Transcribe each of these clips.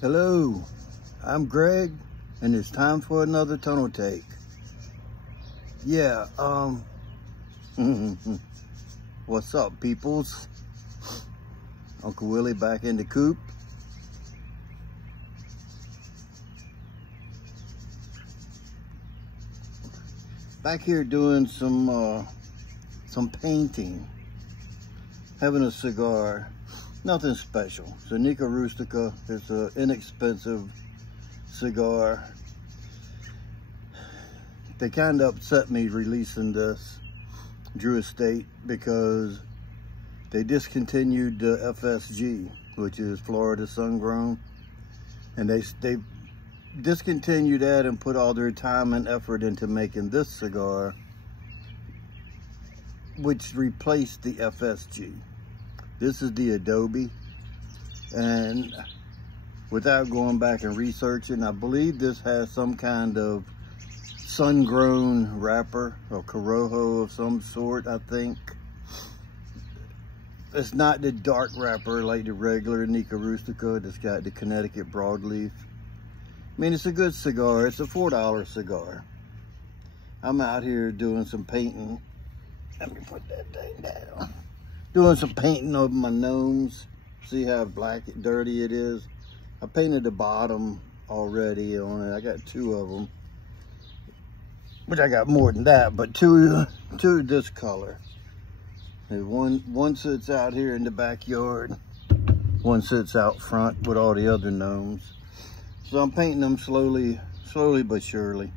Hello, I'm Greg, and it's time for another tunnel take. Yeah, what's up, peoples? Uncle Willie back in the coop. Back here doing some painting, having a cigar. Nothing special. It's a Nica Rustica. It's an inexpensive cigar. They kind of upset me releasing this Drew Estate because they discontinued the FSG, which is Florida Sun Grown, and they discontinued that and put all their time and effort into making this cigar, which replaced the FSG. This is the Adobe, and without going back and researching, I believe this has some kind of sun-grown wrapper or corojo of some sort, I think. It's not the dark wrapper like the regular Nica Rustica that's got the Connecticut broadleaf. I mean, it's a good cigar. It's a $4 cigar. I'm out here doing some painting. Let me put that thing down. Doing some painting over my gnomes. See how black and dirty it is? I painted the bottom already on it. I got 2 of them. But I got more than that, but two this color. And one sits out here in the backyard. One sits out front with all the other gnomes. So I'm painting them slowly but surely.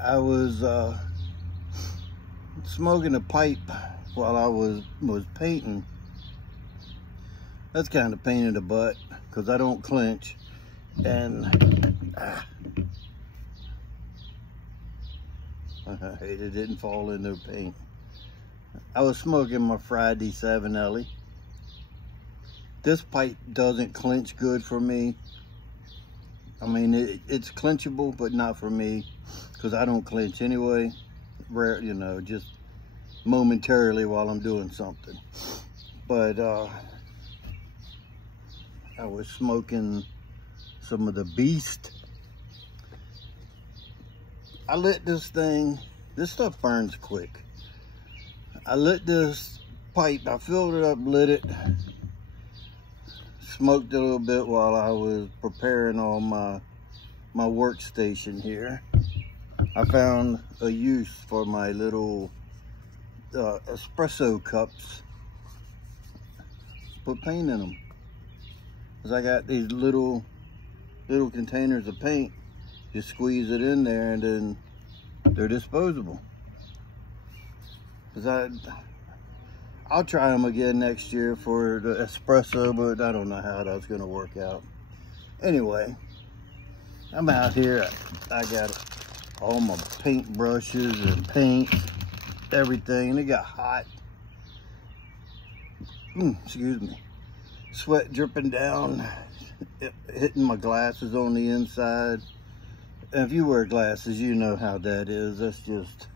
I was smoking a pipe while I was painting. That's kind of pain in the butt because I don't clench, and I hate it didn't fall in no paint. I was smoking my Friday 7 Ellie. This pipe doesn't clench good for me. I mean, it's clenchable, but not for me because I don't clench anyway. Rare, you know, just momentarily while I'm doing something. But I was smoking some of the Beast. I lit this thing. This stuff burns quick. I lit this pipe. I filled it up, lit it, smoked a little bit while I was preparing on my workstation here. I found a use for my little espresso cups. Put paint in them. Cause I got these little containers of paint. Just squeeze it in there and then they're disposable. Cause I'll try them again next year for the espresso, but I don't know how that's gonna work out. Anyway, I'm out here. I got all my paint brushes and paint, everything. It got hot. Excuse me. Sweat dripping down, hitting my glasses on the inside. And if you wear glasses, you know how that is. That's just,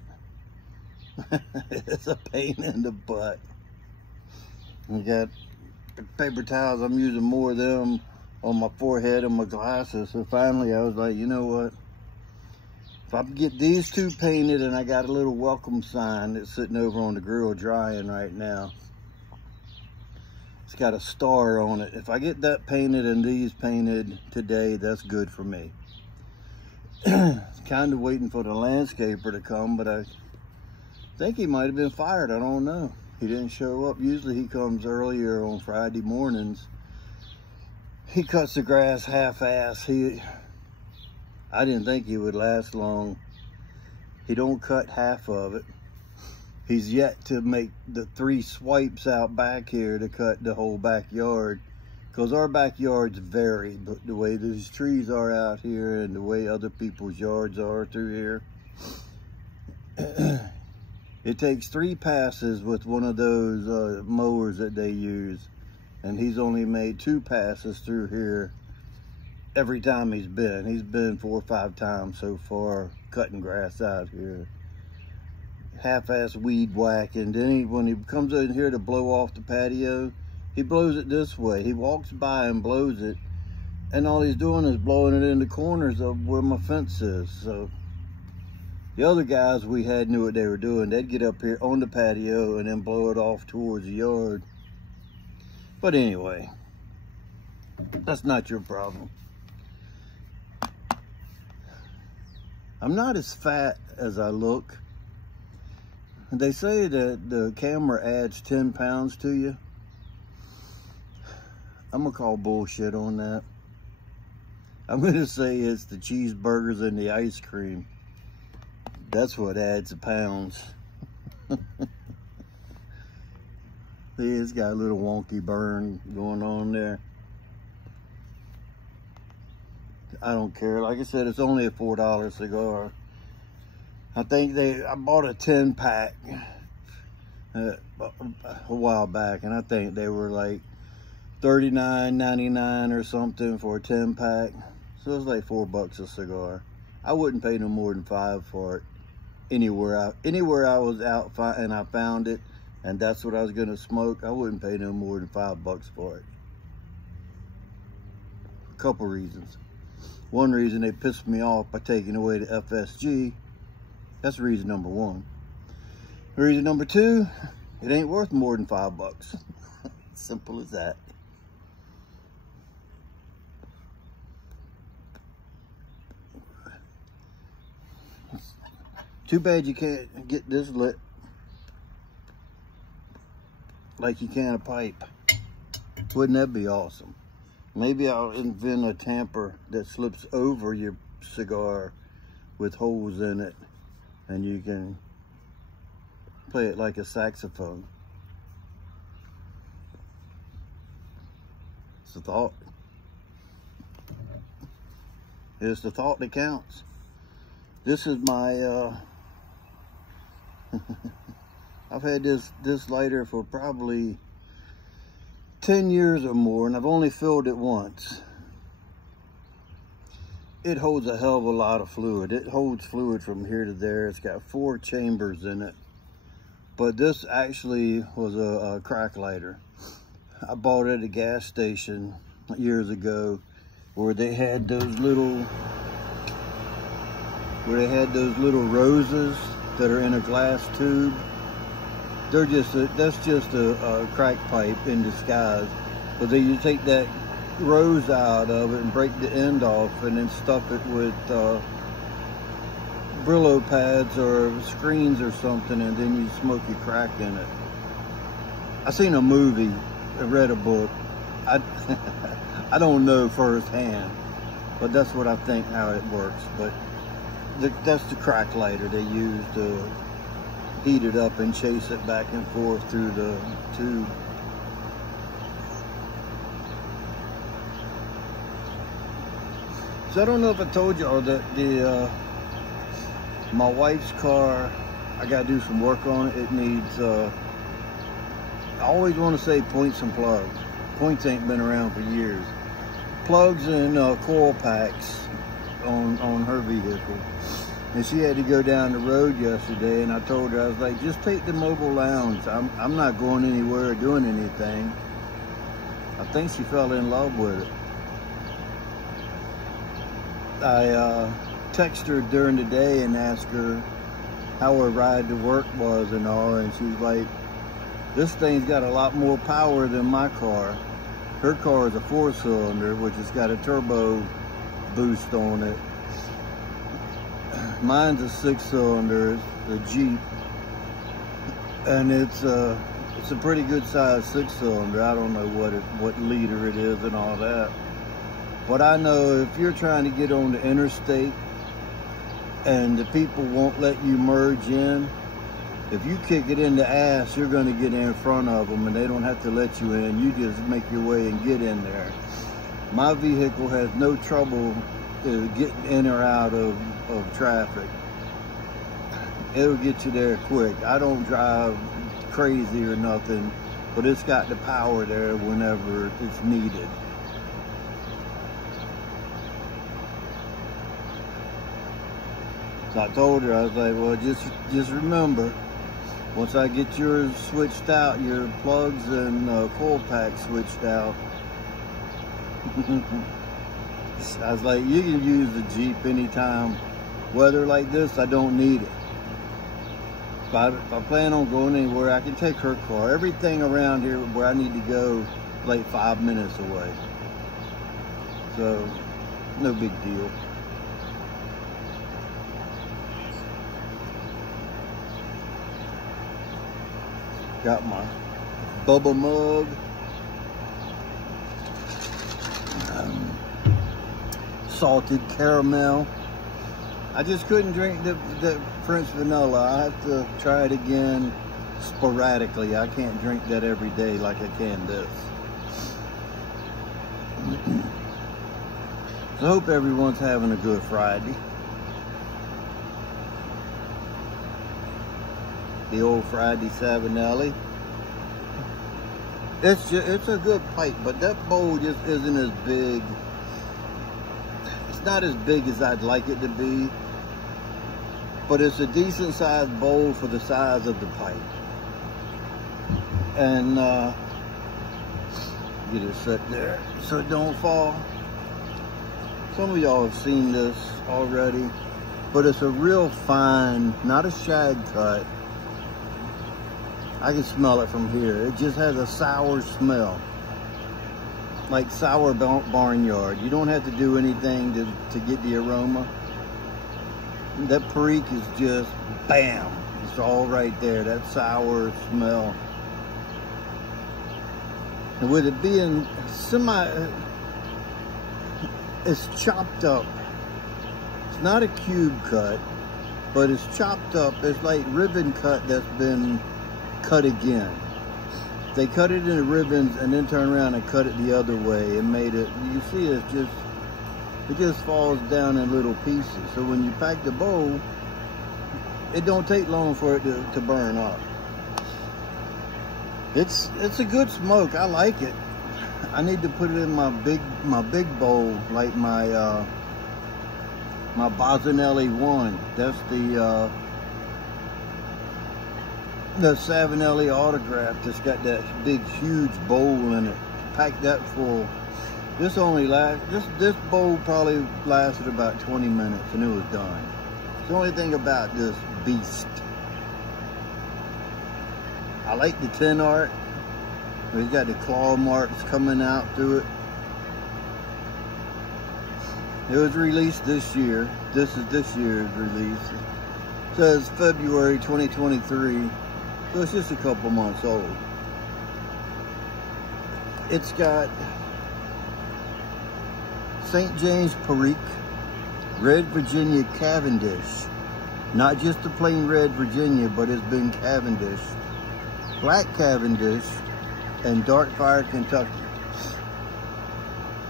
it's a pain in the butt. I got paper towels. I'm using more of them on my forehead and my glasses. So finally I was like, you know what? If I can get these 2 painted, and I got a little welcome sign that's sitting over on the grill drying right now. It's got a star on it. If I get that painted and these painted today, that's good for me. Kind of waiting for the landscaper to come, but I think he might have been fired. I don't know. He didn't show up. Usually he comes earlier on Friday mornings. He cuts the grass half-ass. I didn't think he would last long. He don't cut half of it. He's yet to make the 3 swipes out back here to cut the whole backyard, because our backyards vary, but the way these trees are out here and the way other people's yards are through here, it takes 3 passes with one of those mowers that they use, and he's only made 2 passes through here every time he's been. He's been 4 or 5 times so far cutting grass out here. Half-ass weed whacking. Then when he comes in here to blow off the patio, he blows it this way. He walks by and blows it, And all he's doing is blowing it in the corners of where my fence is. So the other guys we had knew what they were doing. They'd get up here on the patio and then blow it off towards the yard. But anyway, that's not your problem. I'm not as fat as I look. They say that the camera adds 10 pounds to you. I'm gonna call bullshit on that. I'm gonna say it's the cheeseburgers and the ice cream. That's what adds the pounds. See, it's got a little wonky burn going on there. I don't care. Like I said, it's only a $4 cigar. I think I bought a 10 pack a while back, and I think they were like $39.99 or something for a 10 pack. So it's like $4 a cigar. I wouldn't pay no more than $5 for it. Anywhere I was out and I found it, and that's what I was gonna smoke, I wouldn't pay no more than $5 for it. A couple reasons. One reason, they pissed me off by taking away the FSG. That's reason number one. Reason number two, it ain't worth more than $5. Simple as that. Too bad you can't get this lit like you can a pipe. Wouldn't that be awesome? Maybe I'll invent a tamper that slips over your cigar with holes in it, and you can play it like a saxophone. It's a thought. It's the thought that counts. This is my, I've had this lighter for probably 10 years or more, and I've only filled it once. It holds a hell of a lot of fluid. It holds fluid from here to there. It's got 4 chambers in it. But this actually was a crack lighter. I bought it at a gas station years ago where they had those little roses that are in a glass tube. That's just a crack pipe in disguise. But then you take that rose out of it and break the end off and then stuff it with Brillo pads or screens or something, and then you smoke your crack in it. I seen a movie, I read a book. I don't know firsthand, but that's what I think how it works. But that's the crack lighter they use to heat it up and chase it back and forth through the tube. So I don't know if I told y'all that my wife's car, I gotta do some work on it. It needs, I always want to say points and plugs. Points ain't been around for years. Plugs and coil packs on her vehicle. And she had to go down the road yesterday, and I told her, I was like, just take the mobile lounge. I'm not going anywhere or doing anything. I think she fell in love with it. I texted her during the day and asked her how her ride to work was and all, and she's like, this thing's got a lot more power than my car. Her car is a 4-cylinder, which has got a turbo boost on it. Mine's a 6-cylinder, the Jeep, and it's a pretty good sized 6-cylinder. I don't know what liter it is and all that. But I know if you're trying to get on the interstate and the people won't let you merge in, if you kick it in the ass, you're going to get in front of them, and they don't have to let you in. You just make your way and get in there. My vehicle has no trouble getting in or out of traffic. It'll get you there quick. I don't drive crazy or nothing, but it's got the power there whenever it's needed. So I told her, I was like, well, just remember, once I get yours switched out, your plugs and coil pack switched out, I was like, you can use the Jeep anytime. Weather like this, I don't need it. If I plan on going anywhere, I can take her car. Everything around here where I need to go, like 5 minutes away. So, no big deal. Got my bubble mug. Salted caramel. I just couldn't drink the French vanilla. I have to try it again sporadically. I can't drink that every day like I can this. So I hope everyone's having a good Friday. The old Friday Savinelli. It's a good pipe, but that bowl just isn't as big. It's not as big as I'd like it to be, but it's a decent sized bowl for the size of the pipe. And get it set there so it don't fall. Some of y'all have seen this already, but it's a real fine, not a shag cut. I can smell it from here. It just has a sour smell, like sour barnyard. You don't have to do anything to get the aroma. That perique is just bam. It's all right there, that sour smell. And with it being it's chopped up. It's not a cube cut, but it's chopped up. It's like ribbon cut that's been cut again. They cut it into ribbons and then turn around and cut it the other way and made it, you see it just falls down in little pieces. So when you pack the bowl, it don't take long for it to burn up. It's a good smoke. I like it. I need to put it in my big bowl, like my Bozzanelli 1. That's the Savinelli autograph that's got that big huge bowl in it. Pack that full. This bowl probably lasted about 20 minutes and it was done. It's the only thing about this beast. I like the tin art. It's got the claw marks coming out through it. It was released this year. This is this year's release. It says February 2023. So it's just a couple months old. It's got St. James Perique, Red Virginia Cavendish. Not just the plain Red Virginia, but it's been Cavendish. Black Cavendish, and Dark Fire Kentucky.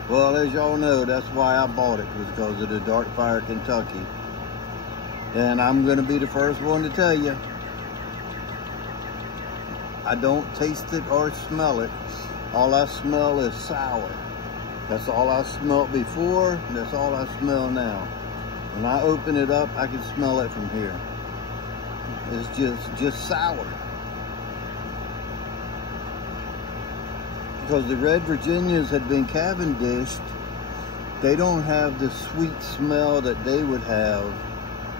Well, as y'all know, that's why I bought it, was because of the Dark Fire Kentucky. And I'm going to be the first one to tell you, I don't taste it or smell it. All I smell is sour. That's all I smelled before, and that's all I smell now. When I open it up, I can smell it from here. It's just sour. Because the Red Virginias had been Cavendished, they don't have the sweet smell that they would have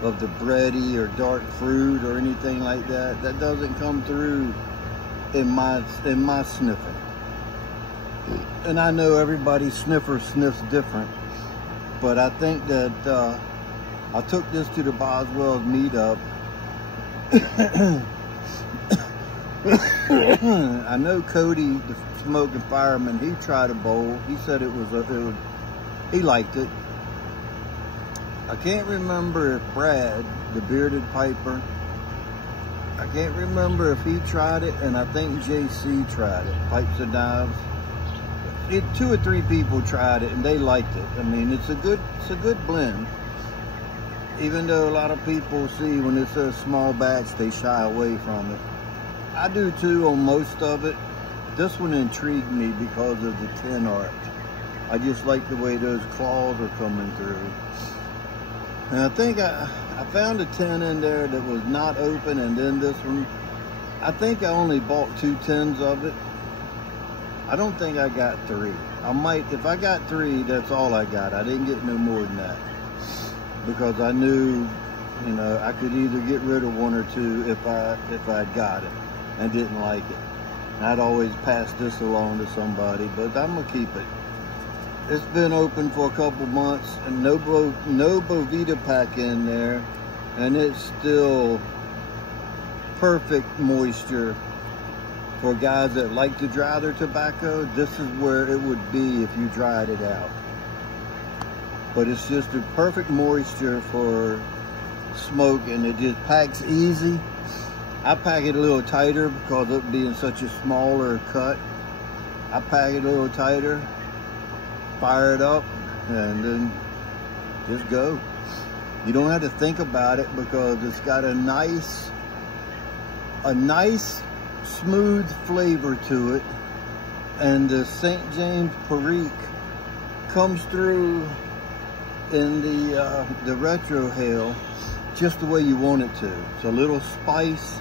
of the bready or dark fruit or anything like that. That doesn't come through in my sniffing. And I know everybody's sniffer sniffs different, but I think that I took this to the Boswell's meetup. I know Cody, the smoking fireman, he tried a bowl. He said he liked it. I can't remember if Brad, the bearded piper, I can't remember if he tried it, and I think JC tried it, Pipes and Knives. 2 or 3 people tried it and they liked it. I mean, it's a good blend. Even though a lot of people see when it's a small batch, they shy away from it. I do too on most of it. This one intrigued me because of the tin art. I just like the way those claws are coming through. And I think I found a tin in there that was not open, and then this one, I think I only bought 2 tins of it. I don't think I got 3. I might, if I got 3, that's all I got. I didn't get no more than that, because I knew, you know, I could either get rid of 1 or 2 if I got it and didn't like it. And I'd always pass this along to somebody, but I'm gonna keep it. It's been open for a couple months and no Bovita pack in there, and it's still perfect moisture for guys that like to dry their tobacco. This is where it would be if you dried it out. But it's just a perfect moisture for smoke, and it just packs easy. I pack it a little tighter because of it being such a smaller cut. I pack it a little tighter, fire it up, and then just go. You don't have to think about it because it's got a nice smooth flavor to it, and the St. James Perique comes through in the retrohale just the way you want it to. It's a little spice.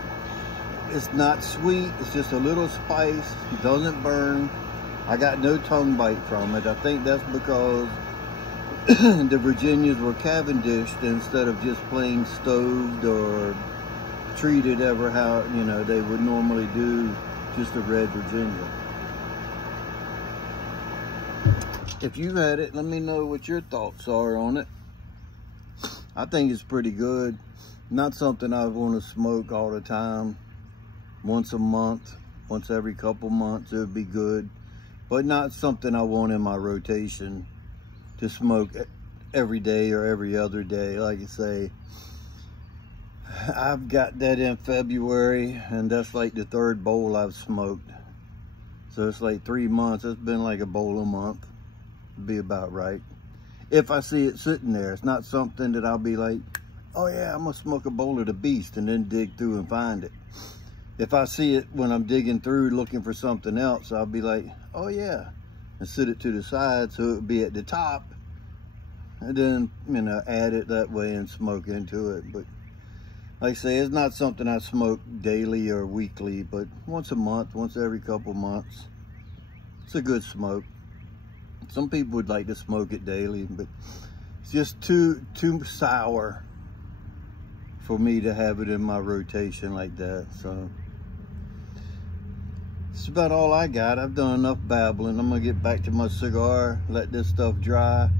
It's not sweet, it's just a little spice. It doesn't burn. I got no tongue bite from it. I think that's because the Virginias were Cavendished instead of just plain stoved or treated ever how, you know, they would normally do just a red Virginia. If you've had it, let me know what your thoughts are on it. I think it's pretty good. Not something I want to smoke all the time. Once a month, once every couple months, it would be good. But not something I want in my rotation to smoke every day or every other day. Like I say, I've got that in February, and that's like the 3rd bowl I've smoked. So it's like 3 months. It's been like a bowl a month. It'd be about right. If I see it sitting there, it's not something that I'll be like, oh yeah, I'm gonna smoke a bowl of the beast and then dig through and find it. If I see it when I'm digging through looking for something else, I'll be like, oh yeah, and sit it to the side so it'll be at the top, and then, you know, add it that way and smoke into it. But like I say, it's not something I smoke daily or weekly, but once a month, once every couple months. It's a good smoke. Some people would like to smoke it daily, but it's just too sour for me to have it in my rotation like that. So that's about all I got. I've done enough babbling. I'm gonna get back to my cigar, let this stuff dry,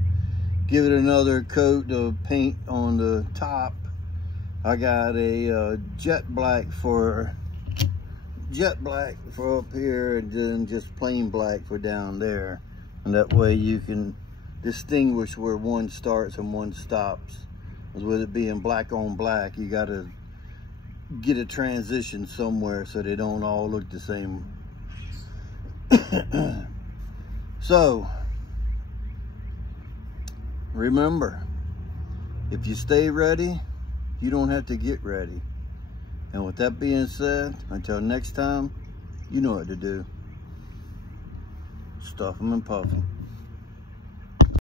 give it another coat of paint on the top. I got a jet black for up here, and then just plain black for down there. And that way you can distinguish where one starts and one stops. Because with it being black on black, you gotta get a transition somewhere so they don't all look the same. So, remember, if you stay ready, you don't have to get ready. And with that being said, until next time, you know what to do. Stuff 'em and puff 'em.